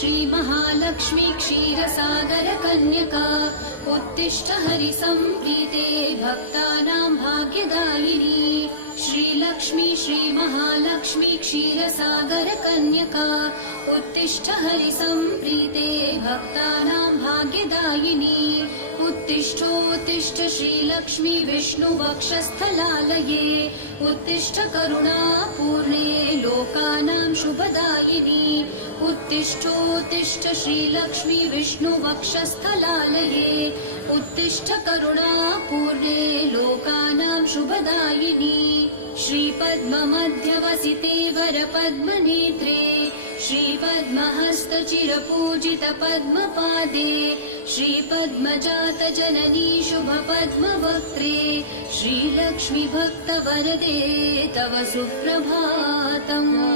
श्रीमहालक्ष्मी क्षीरसागरकन्यका उत्तिष्ठ हरिसम्प्रीते भक्तानां भाग्यदायिनी श्रीलक्ष्मी श्रीमहालक्ष्मी क्षीरसागरकन्यका उत्तिष्ठ हरिसम्प्रीते भक्तानां भाग्यदायिनी उत्तिष्ठोत्तिष्ठ श्रीलक्ष्मी विष्णुवक्षस्थलालये उत्तिष्ठ करुणापूर्णे लोकानां शुभदायिनी उत्तिष्ठोत्तिष्ठ श्रीलक्ष्मी विष्णुवक्षस्थलालये उत्तिष्ठ करुणापूर्णे लोकानां शुभदायिनी श्रीपद्ममध्यवसिते वरपद्मनेत्रे श्रीपद्महस्तचिरपूजित पद्मपादे श्रीपद्मजातजननी शुभपद्मवक्त्रे श्रीलक्ष्मी भक्तवरदे तव सुप्रभातम्।